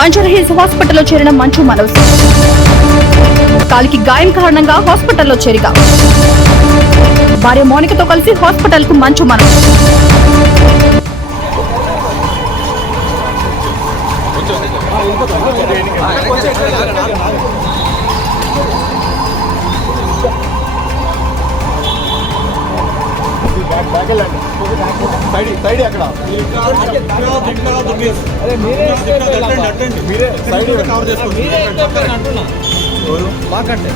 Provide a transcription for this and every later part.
మంచు హిల్స్ హాస్పిటల్లో చేరిన మంచు మనోజ్. కాలికి గాయం కారణంగా హాస్పిటల్లో చేరిక. భార్య మోనికతో కలిసి హాస్పిటల్కు మంచు మనోజ్. సైడ్ సైడ్ అక్కడ. మీరే సైడ్ కవర్ చేసుకోండి. మాకంటే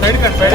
సైడ్ కట్ సైడ్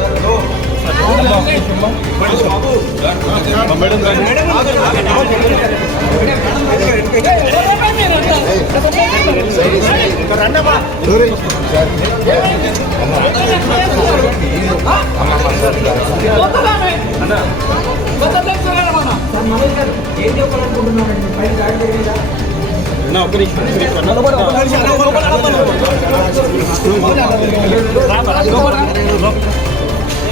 కట్ రావాలి కదా రైట్ రైట్ రైట్ కొంచెం నిమిషం. Right right TV